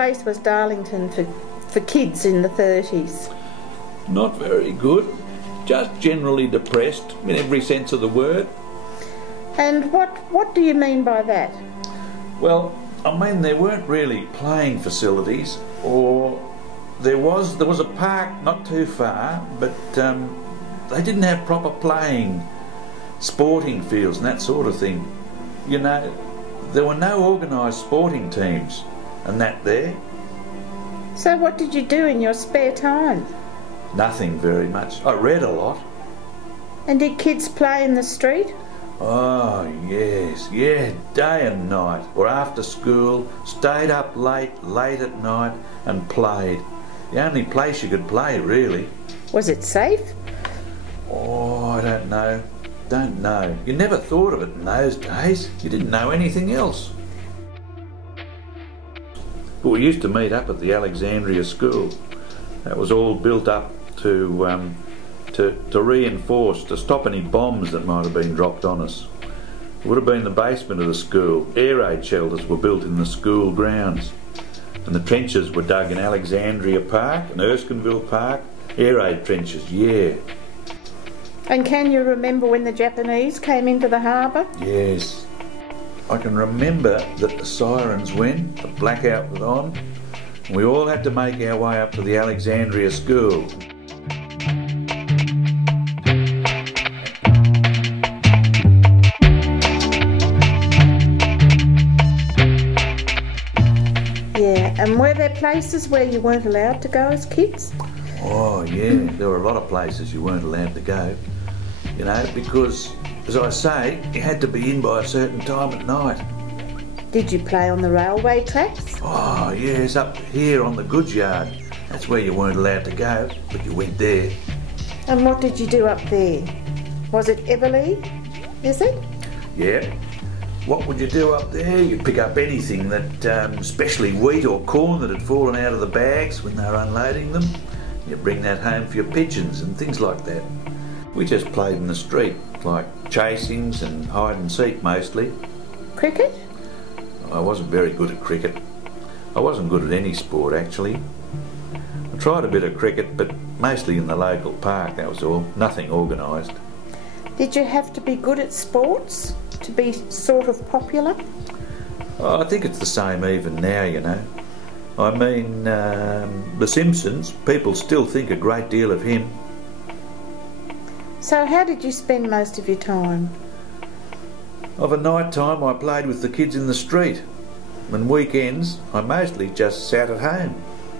place was Darlington for kids in the 30s? Not very good. Just generally depressed in every sense of the word. And what do you mean by that? Well, I mean there weren't really playing facilities, or there was a park not too far, but they didn't have proper playing, sporting fields and that sort of thing. You know, there were no organised sporting teams and that there. So what did you do in your spare time? Nothing very much. I read a lot. And did kids play in the street? Oh yes, yeah, day and night, or after school, stayed up late at night and played. The only place you could play, really. Was it safe? Oh, I don't know. You never thought of it in those days. You didn't know anything else. But we used to meet up at the Alexandria school. That was all built up to reinforce, to stop any bombs that might have been dropped on us. It would have been the basement of the school. Air raid shelters were built in the school grounds. And the trenches were dug in Alexandria Park and Erskineville Park. Air raid trenches, yeah. And can you remember when the Japanese came into the harbour? Yes. I can remember that the sirens went, the blackout was on, and we all had to make our way up to the Alexandria school. Yeah, and were there places where you weren't allowed to go as kids? Oh yeah, there were a lot of places you weren't allowed to go, you know, because, as I say, you had to be in by a certain time at night. Did you play on the railway tracks? Oh yes, up here on the goods yard. That's where you weren't allowed to go, but you went there. And what did you do up there? Was it Everleigh, is it? Yeah. What would you do up there? You'd pick up anything that, especially wheat or corn that had fallen out of the bags when they were unloading them. You'd bring that home for your pigeons and things like that. We just played in the street, like chasings and hide and seek mostly. Cricket? I wasn't very good at cricket. I wasn't good at any sport actually. I tried a bit of cricket, but mostly in the local park, that was all. Nothing organised. Did you have to be good at sports to be sort of popular? Oh, I think it's the same even now, you know. I mean, The Simpsons, people still think a great deal of him. So how did you spend most of your time? Of a night time I played with the kids in the street. And weekends I mostly just sat at home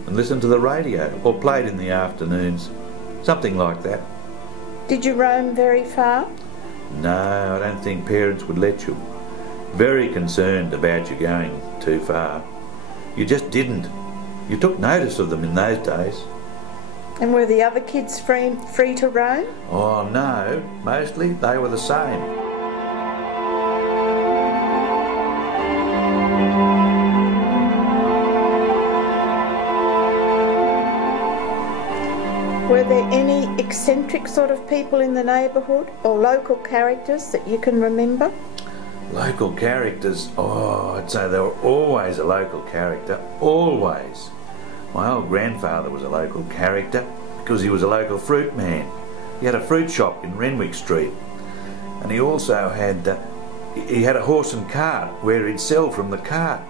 and listened to the radio, or played in the afternoons. Something like that. Did you roam very far? No, I don't think parents would let you. Very concerned about you going too far. You just didn't. You took notice of them in those days. And were the other kids free to roam? Oh no, mostly they were the same. Were there any eccentric sort of people in the neighbourhood, or local characters that you can remember? Local characters? Oh, I'd say they were always a local character. Always. My old grandfather was a local character because he was a local fruit man. He had a fruit shop in Renwick Street, and he also had a horse and cart where he'd sell from the cart.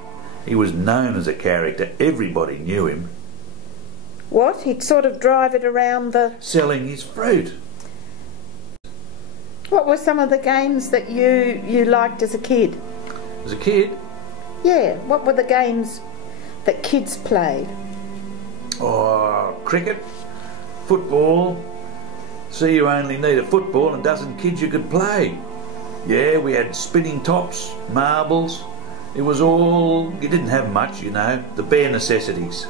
He was known as a character. Everybody knew him. What? He'd sort of drive it around the... Selling his fruit. What were some of the games that you liked as a kid? As a kid? Yeah, what were the games that kids played? Oh, cricket, football. See, you only need a football and a dozen kids you could play. Yeah, we had spinning tops, marbles. It was all... You didn't have much, you know, the bare necessities.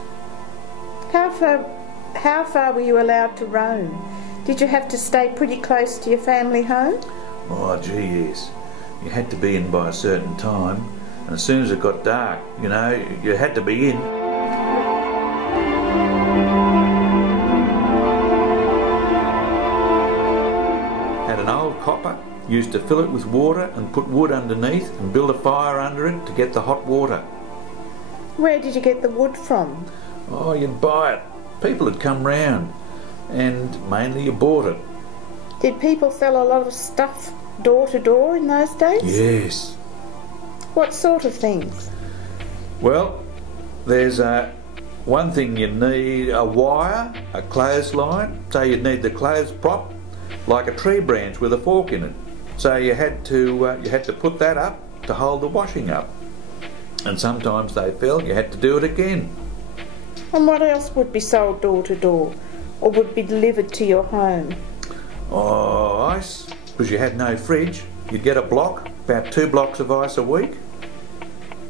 How far were you allowed to roam? Did you have to stay pretty close to your family home? Oh, gee, yes. You had to be in by a certain time, and as soon as it got dark, you know, you had to be in. Had an old copper, used to fill it with water and put wood underneath and build a fire under it to get the hot water. Where did you get the wood from? Oh, you'd buy it. People had come round, and mainly you bought it. Did people sell a lot of stuff door to door in those days? Yes. What sort of things? Well, there's one thing you need: a wire, a clothesline. So you'd need the clothes prop, like a tree branch with a fork in it. So you had to put that up to hold the washing up. And sometimes they fell, you had to do it again. And what else would be sold door to door, or would be delivered to your home? Oh, ice, because you had no fridge. You'd get a block, about 2 blocks of ice a week.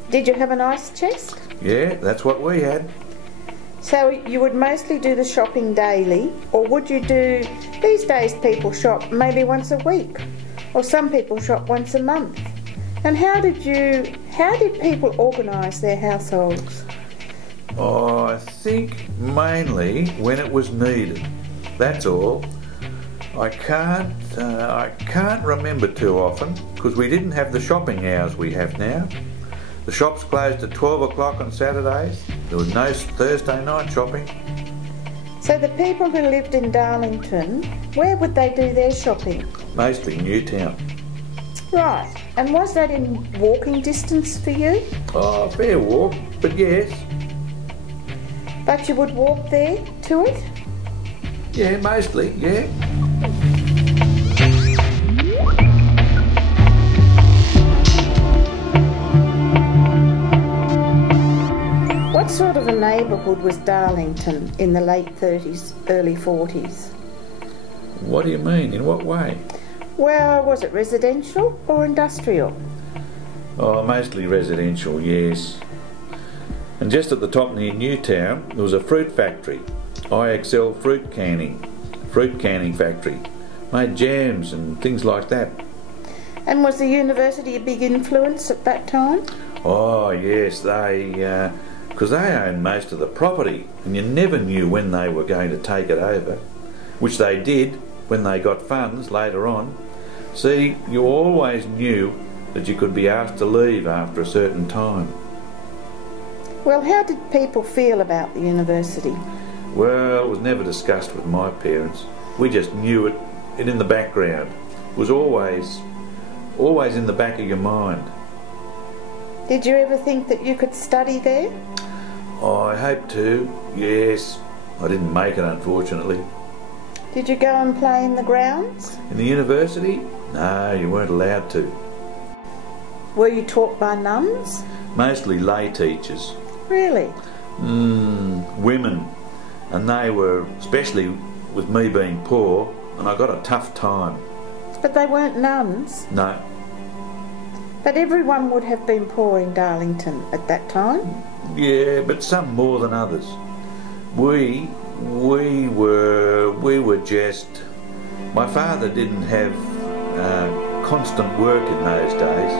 Did you have an ice chest? Yeah, that's what we had. So you would mostly do the shopping daily, or would you do, these days people shop maybe once a week, or some people shop once a month. And how did people organise their households? Oh, I think mainly when it was needed. That's all. I can't remember too often, because we didn't have the shopping hours we have now. The shops closed at 12 o'clock on Saturdays. There was no Thursday night shopping. So the people who lived in Darlington, where would they do their shopping? Mostly Newtown. Right, and was that in walking distance for you? Oh, fair walk, but yes. But you would walk there to it? Yeah, mostly, yeah. What sort of a neighbourhood was Darlington in the late 30s, early 40s? What do you mean? In what way? Well, was it residential or industrial? Oh, mostly residential, yes. And just at the top near Newtown, there was a fruit factory, IXL fruit canning factory. Made jams and things like that. And was the university a big influence at that time? Oh, yes, because they owned most of the property, and you never knew when they were going to take it over, which they did when they got funds later on. See, you always knew that you could be asked to leave after a certain time. Well, how did people feel about the university? Well, it was never discussed with my parents. We just knew it in the background. It was always in the back of your mind. Did you ever think that you could study there? Oh, I hope to, yes. I didn't make it, unfortunately. Did you go and play in the grounds? In the university? No, you weren't allowed to. Were you taught by nuns? Mostly lay teachers. Really? Women. And they were, especially with me being poor, and I got a tough time. But they weren't nuns? No. But everyone would have been poor in Darlington at that time? Yeah, but some more than others. We were just... My father didn't have constant work in those days.